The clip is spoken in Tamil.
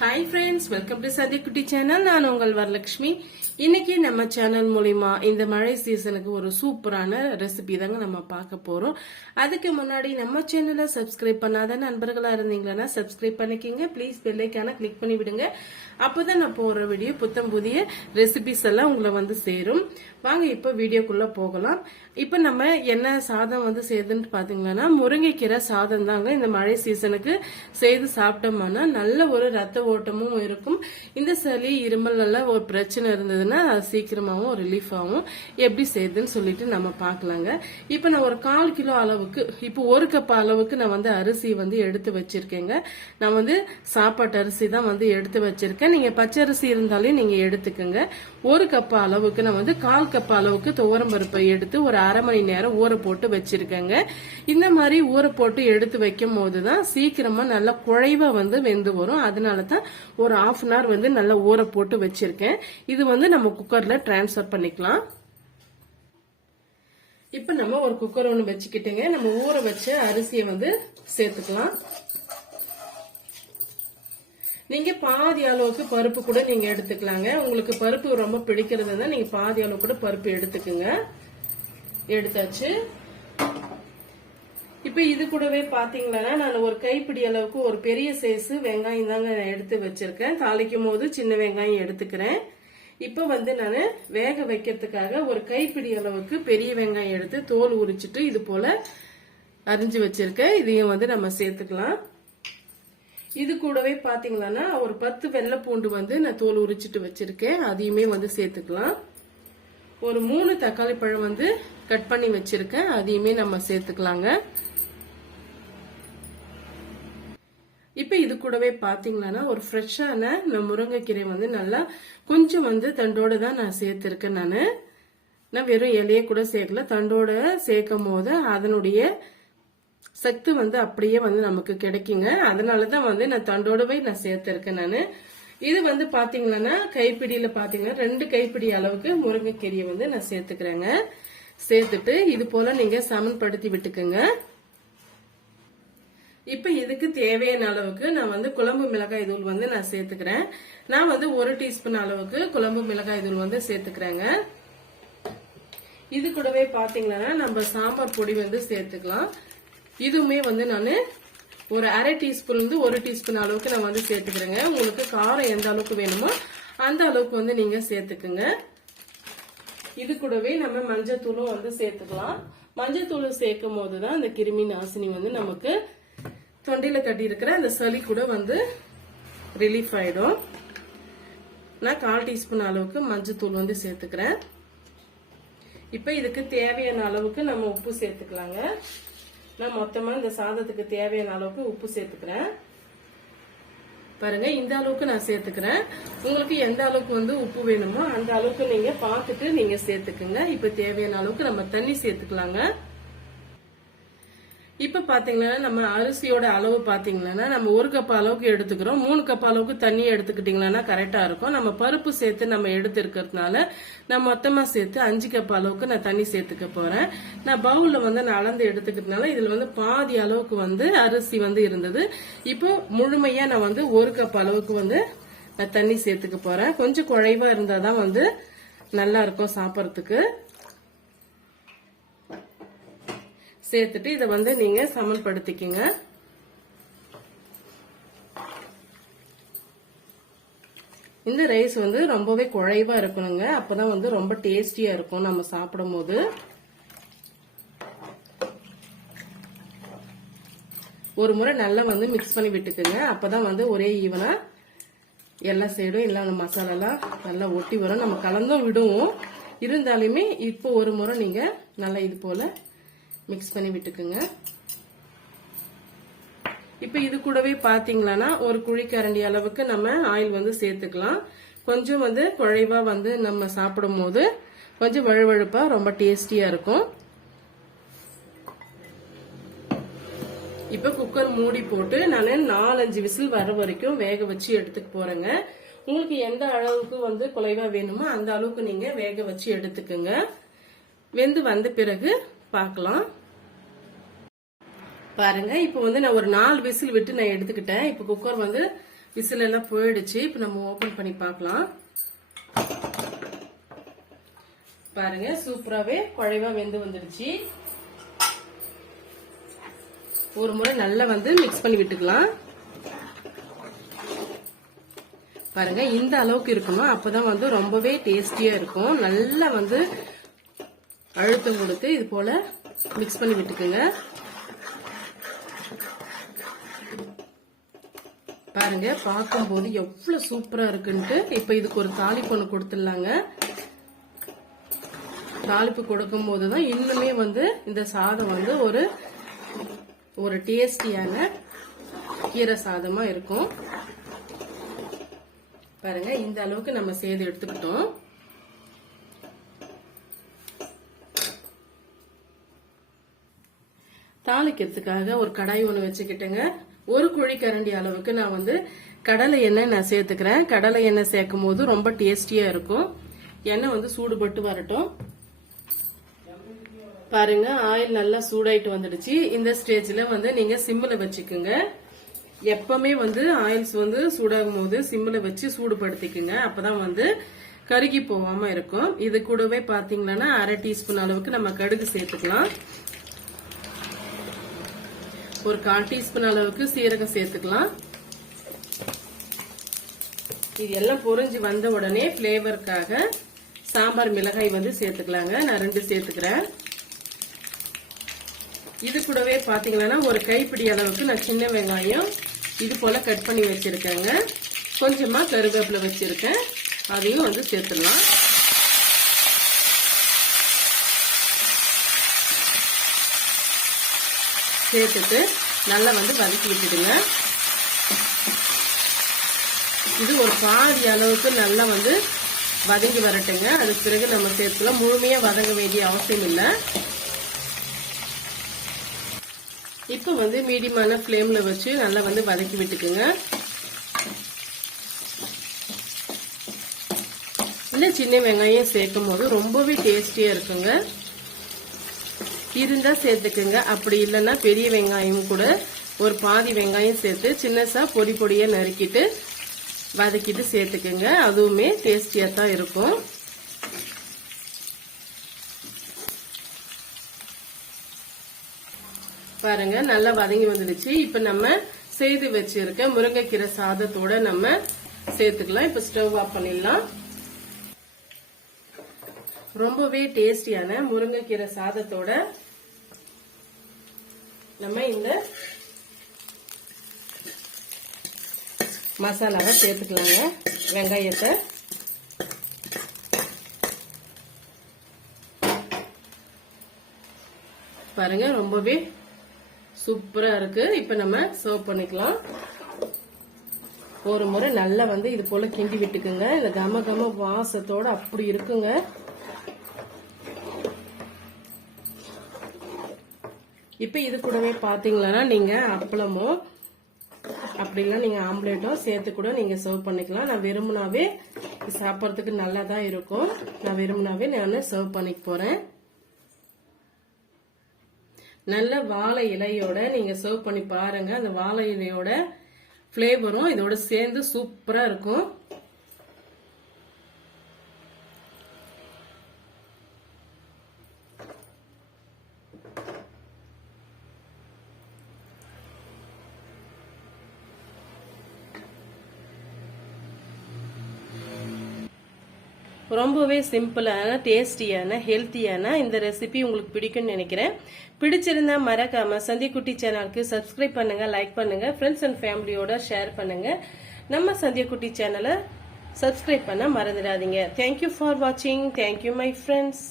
Hi friends, welcome to Sadhya Kutti channel. நான் உங்கள் வரலட்சுமி. இன்னைக்கு நம்ம சேனல் மூலமா இந்த மழை சீசனுக்கு ஒரு சூப்பரான ரெசிபி தாங்க நம்ம பார்க்க போறோம். அதுக்கு முன்னாடி நம்ம சேனலை சப்ஸ்கிரைப் பண்ணாத நண்பர்களா இருந்தீங்கன்னா சப்ஸ்கிரைப் பண்ணிக்கங்க. ப்ளீஸ் பெல் ஐகானை கிளிக் பண்ணி விடுங்க. அப்பதான் நான் போற வீடியோ புத்தம் புதிய ரெசிபிஸ் எல்லாம் உங்களை வந்து சேரும். வாங்க இப்ப வீடியோக்குள்ள போகலாம். இப்ப நம்ம என்ன சாதம் வந்து செய்யுதுன்னு பாத்தீங்கன்னா முருங்கைக்கீரை சாதம் தாங்க இந்த மழை சீசனுக்கு செய்து சாப்பிட்டோம்னா நல்ல ஒரு ரத்த ஓட்டமும் இருக்கும். இந்த சளி இருமல் எல்லாம் ஒரு பிரச்சனை இருந்ததுன்னா சீக்கிரமாவும் ரிலீஃப் ஆகும். எப்படி செய்யுதுன்னு சொல்லிட்டு நம்ம பாக்கலாங்க. இப்ப நான் ஒரு 1/4 கிலோ அளவுக்கு இப்போ 1 கப் அளவுக்கு நான் வந்து அரிசி வந்து எடுத்து வச்சிருக்கேங்க. நான் வந்து சாப்பாட்டு அரிசி தான் வந்து எடுத்து வச்சிருக்கேன். நீங்க பச்சரிசி இருந்தாலே நீங்க எடுத்துக்கோங்க. 1 கப் அளவுக்கு நான் வந்து 1/4 கப் அளவுக்கு துவரம் பருப்பை எடுத்து ஒரு அரை மணி நேரம் ஊற போட்டு வச்சிருக்கேங்க. இந்த மாதிரி ஊற போட்டு எடுத்து வைக்கும் போதுதான் சீக்கிரமா நல்லா குழைவா வந்து வெந்து வரும். அதனாலதான் ஒரு 1/2 அன் ஹவர் வந்து நல்லா ஊற போட்டு வச்சிருக்கேன். இது வந்து நம்ம குக்கர்ல டிரான்ஸ்பர் பண்ணிக்கலாம். இப்ப நம்ம ஒரு குக்கர் ஒண்ணு வச்சுக்கிட்டேங்க. நம்ம ஊற வச்ச அரிசியை வந்து சேர்த்துக்கலாம். நீங்க பாதி அளவுக்கு பருப்பு கூட நீங்க எடுத்துக்கலாங்க. உங்களுக்கு பருப்பு ரொம்ப பிடிக்கிறதுனா நீங்க பாதி அளவு கூட பருப்பு எடுத்துக்குங்க. எடுத்தாச்சு. இப்ப இது கூடவே பாத்தீங்கன்னா நான் ஒரு கைப்பிடி அளவுக்கு ஒரு பெரிய சைஸ் வெங்காயம் தாங்க எடுத்து வச்சிருக்கேன். தாளிக்கும் போது சின்ன வெங்காயம் எடுத்துக்கிறேன். இப்ப வந்து நான் வேக வைக்கிறதுக்காக ஒரு கைப்பிடி அளவுக்கு பெரிய வெங்காயம் எடுத்து தோல் உரிச்சிட்டு இது போல அரிஞ்சு வச்சிருக்கேன். இதையும் வந்து நம்ம சேர்த்துக்கலாம். இது கூடவே பாத்தீங்கன்னா ஒரு 10 வெள்ளை பூண்டு வந்து நான் தோல் உரிச்சிட்டு வச்சிருக்கேன். அதையுமே வந்து சேர்த்துக்கலாம். ஒரு 3 தக்காளி பழம் வந்து கட் பண்ணி வச்சிருக்கேன். அதையுமே நம்ம சேர்த்துக்கலாங்க. இப்ப இது கூடவே பாத்தீங்கன்னா ஒரு ஃப்ரெஷ்ஷான முருங்கைக்கீரை வந்து நல்லா கொஞ்சம் வந்து தண்டோட தான் நான் சேர்த்திருக்கேன். நான் வெறும் இலையே கூட சேர்க்கல. தண்டோட சேர்க்கும் போது அதனுடைய சத்து வந்து அப்படியே வந்து நமக்கு கிடைக்குங்க. அதனாலதான் வந்து நான் தண்டோடவே நான் சேர்த்திருக்கேன். இது வந்து பாத்தீங்கன்னா கைப்பிடியில பாத்தீங்கன்னா 2 கைப்பிடி அளவுக்கு முருங்கைக்கீரையை வந்து நான் சேர்த்துக்கிறேங்க. சேர்த்துட்டு இது போல நீங்க சமன்படுத்தி விட்டுக்குங்க. இப்ப இதுக்கு தேவையான அளவுக்கு நான் வந்து குழம்பு மிளகாய் தூள் வந்து நான் சேர்த்துக்கிறேன். நான் வந்து 1 டீஸ்பூன் அளவுக்கு குழம்பு மிளகாய் தூள் வந்து சேர்த்துக்கிறேங்க. இது கூடவே பாத்தீங்கன்னா நம்ம சாம்பார் பொடி வந்து சேர்த்துக்கலாம். இதுவுமே வந்து நான் ஒரு அரை டீஸ்பூன் இருந்து 1 டீஸ்பூன் அளவுக்கு நான் வந்து சேர்த்துக்கிறேங்க. உங்களுக்கு காரம் எந்த அளவுக்கு வேணுமோ அந்த அளவுக்கு வந்து நீங்க சேர்த்துக்குங்க. இது கூடவே நம்ம மஞ்சள் தூளும் வந்து சேர்த்துக்கலாம். மஞ்சள் தூள் சேர்க்கும் போதுதான் அந்த கிருமி நாசினி வந்து நமக்கு தொண்டையில கட்டி இருக்கிற அந்த சளி கூட வந்து ரிலீஃப் ஆயிடும். நான் 1/4 டீஸ்பூன் அளவுக்கு மஞ்சள் தூள் வந்து சேர்த்துக்கிறேன். இப்ப இதுக்கு தேவையான அளவுக்கு நம்ம உப்பு சேர்த்துக்கலாங்க. நான் மொத்தமா இந்த சாதத்துக்கு தேவையான அளவுக்கு உப்பு சேர்த்துக்கிறேன். பாருங்க இந்த அளவுக்கு நான் சேர்த்துக்கிறேன். உங்களுக்கு எந்த அளவுக்கு வந்து உப்பு வேணுமோ அந்த அளவுக்கு நீங்க பார்த்துட்டு நீங்க சேர்த்துக்குங்க. இப்ப தேவையான அளவுக்கு நம்ம தண்ணி சேர்த்துக்கலாங்க. இப்ப பாத்தீங்கன்னா நம்ம அரிசியோட அளவு பாத்தீங்கன்னா நம்ம 1 கப் அளவுக்கு எடுத்துக்கிறோம். 3 கப் அளவுக்கு தண்ணி எடுத்துக்கிட்டீங்கன்னா கரெக்டா இருக்கும். நம்ம பருப்பு சேர்த்து நம்ம எடுத்து இருக்கிறதுனால நான் மொத்தமா சேர்த்து 5 கப் அளவுக்கு நான் தண்ணி சேர்த்துக்க போறேன். நான் பவுல்ல வந்து நான் அளந்து எடுத்துக்கிறதுனால இதுல வந்து பாதி அளவுக்கு வந்து அரிசி வந்து இருந்தது. இப்போ முழுமையா நான் வந்து 1 கப் அளவுக்கு வந்து நான் தண்ணி சேர்த்துக்க போறேன். கொஞ்சம் குழைவா இருந்தாதான் வந்து நல்லா இருக்கும் சாப்பிட்றதுக்கு. சேர்த்துட்டு இதை வந்து நீங்க சமன்படுத்திக்கங்க. இந்த ரைஸ் வந்து ரொம்பவே குழைவா இருக்கணுங்க. அப்பதான் வந்து ரொம்ப டேஸ்டியா இருக்கும் நம்ம சாப்பிடும் போது. ஒரு முறை நல்லா வந்து மிக்ஸ் பண்ணி விட்டுக்குங்க. அப்பதான் வந்து ஒரே ஈவனா எல்லா சைடும் எல்லாம் மசாலெல்லாம் நல்லா ஒட்டி வரும். நம்ம கலந்தும் விடுவோம். இருந்தாலுமே இப்போ ஒரு முறை நீங்க நல்லா இது போல மிக்ஸ் பண்ணி விட்டுக்குங்க. இப்ப இது கூடவே பாத்தீங்கன்னா ஒரு குழிக்கரண்டி அளவுக்கு நம்ம ஆயில் வந்து சேர்த்துக்கலாம். கொஞ்சம் வந்து குழைவா வந்து நம்ம சாப்பிடும் போது கொஞ்சம் வழுவழுப்பா ரொம்ப டேஸ்டியா இருக்கும். இப்ப குக்கர் மூடி போட்டு நான் 4-5 விசில் வர வரைக்கும் வேக வச்சு எடுத்துக்க போறேங்க. உங்களுக்கு எந்த அளவுக்கு வந்து குழைவா வேணுமோ அந்த அளவுக்கு நீங்க வேக வச்சு எடுத்துக்குங்க. வெந்து வந்த பிறகு பார்க்கலாம். பாருங்க இப்ப வந்து நான் ஒரு 4 விசில் விட்டு நான் எடுத்துக்கிட்டேன். இப்ப குக்கர் வந்து விசில் எல்லாம் போயிடுச்சு. இப்ப நம்ம ஓபன் பண்ணி பார்க்கலாம். பாருங்க சூப்பராவே குழைவா வெந்து வந்துடுச்சு. ஒரு முறை நல்லா வந்து மிக்ஸ் பண்ணி விட்டுக்கலாம். பாருங்க இந்த அளவுக்கு இருக்கணும், அப்பதான் வந்து ரொம்பவே டேஸ்டியா இருக்கும். நல்லா வந்து அழுத்தம் கொடுத்து இது போல மிக்ஸ் பண்ணி விட்டுக்குங்க. பாருங்க பார்க்கும்போது எவ்வளவு சூப்பரா இருக்குன்ட்டு. இப்ப இதுக்கு ஒரு தாளிப்பு ஒண்ணு கொடுத்துடலாங்க. தாளிப்பு கொடுக்கும் போதுதான் இன்னுமே வந்து இந்த சாதம் வந்து ஒரு டேஸ்டியான கீரை சாதமா இருக்கும். பாருங்க இந்த அளவுக்கு நம்ம செய்து எடுத்துக்கிட்டோம். தாளிக்கிறதுக்காக ஒரு கடாய் ஒண்ணு வச்சுக்கிட்டேங்க. ஒரு குழிக்கரண்டி அளவுக்கு நான் வந்து கடலை எண்ணெய் நான் சேர்த்துக்கிறேன். கடலை எண்ணெய் சேர்க்கும் போது ரொம்ப டேஸ்டியா இருக்கும். எண்ணெய் வந்து சூடுபட்டு வரட்டும். பாருங்க ஆயில் நல்லா சூடாயிட்டு வந்துடுச்சு. இந்த ஸ்டேஜ்ல வந்து நீங்க சிம்ல வச்சுக்குங்க. எப்பவுமே வந்து ஆயில்ஸ் வந்து சூடாகும் போது சிம்ல வச்சு சூடுபடுத்திக்குங்க. அப்பதான் வந்து கருகி போகாம இருக்கும். இது கூடவே பாத்தீங்கன்னா 1/2 டீஸ்பூன் அளவுக்கு நம்ம கடுகு சேர்த்துக்கலாம். ஒரு 1/4 டீஸ்பூன் அளவுக்கு சீரகம் சேர்த்துக்கலாம். இது எல்லாம் பொரிஞ்சு வந்த உடனே பிளேவருக்காக சாம்பார் மிளகாய் வந்து சேர்த்துக்கலாங்க. நான் 2 சேர்த்துக்கிறேன். இது கூடவே பாத்தீங்கன்னா ஒரு கைப்பிடி அளவுக்கு நான் சின்ன வெங்காயம் இது போல கட் பண்ணி வச்சிருக்கேங்க. கொஞ்சமா கருவேப்பிலை வச்சிருக்கேன், அதையும் வந்து சேர்த்துடலாம். சேர்த்துட்டு நல்லா வந்து வதக்கி விட்டுடுங்க. இது ஒரு பாதி அளவுக்கு நல்லா வந்து வதங்கி வரட்டுங்க. அதுக்கு பிறகு நம்ம சேர்த்துக்கலாம். முழுமையா வதங்க வேண்டிய அவசியம் இல்லை. இப்ப வந்து மீடியமான ஃப்ளேம்ல வச்சு நல்லா வந்து வதக்கி விட்டுக்குங்க. இந்த சின்ன வெங்காயம் சேர்க்கும் போது ரொம்பவே டேஸ்டியா இருக்குங்க. இருந்தா சேர்த்துக்குங்க. அப்படி இல்லைன்னா பெரிய வெங்காயம் கூட ஒரு பாதி வெங்காயம் சேர்த்து சின்னசா பொடி பொடியா நறுக்கிட்டு வதக்கிட்டு சேர்த்துக்குங்க. அதுவுமே டேஸ்டியா தான் இருக்கும். பாருங்க நல்லா வதங்கி வந்துடுச்சு. இப்ப நம்ம செய்து வச்சிருக்க முருங்கைக்கீரை சாதத்தோட நம்ம சேர்த்துக்கலாம். இப்ப ஸ்டவ் ஆஃப் பண்ணிடலாம். ரொம்பவே டேஸ்டியான முருங்கைக்கீரை சாதத்தோட நம்ம இந்த மசாலாவை சேர்த்துக்கலாங்க. வெங்காயத்தை பாருங்க ரொம்பவே சூப்பரா இருக்கு. இப்ப நம்ம சர்வ் பண்ணிக்கலாம். ஒரு முறை நல்லா வந்து இது போல கிண்டி விட்டுக்குங்க. இந்த கம கம வாசத்தோட அப்படி இருக்குங்க. இப்ப இது கூடவே பாத்தீங்கன்னா நீங்க அப்பளமோ அப்படின்னா நீங்க ஆம்லேட்டோ சேர்த்து கூட நீங்க சர்வ் பண்ணிக்கலாம். நான் வெறுமனாவே சாப்பிட்றதுக்கு நல்லா தான் இருக்கும். நான் வெறுமனாவே நான் சர்வ் பண்ணிக்க போறேன். நல்ல வாழை இலையோட நீங்க சர்வ் பண்ணி பாருங்க. அந்த வாழை இலையோட ஃபிளேவரும் இதோட சேர்ந்து சூப்பரா இருக்கும். ரொம்பவே சிம்பிளான டேஸ்டியான ஹெல்த்தியான இந்த ரெசிபி உங்களுக்கு பிடிக்கும்னு நினைக்கிறேன். பிடிச்சிருந்தா மறக்காம சந்தியக்குட்டி சேனலுக்கு சப்ஸ்கிரைப் பண்ணுங்க, லைக் பண்ணுங்க, ஃப்ரெண்ட்ஸ் அண்ட் ஃபேமிலியோட ஷேர் பண்ணுங்க. நம்ம சந்தியக்குட்டி சேனலை சப்ஸ்கிரைப் பண்ண மறந்துடாதீங்க. தேங்க்யூ ஃபார் வாட்சிங். Thank you my friends.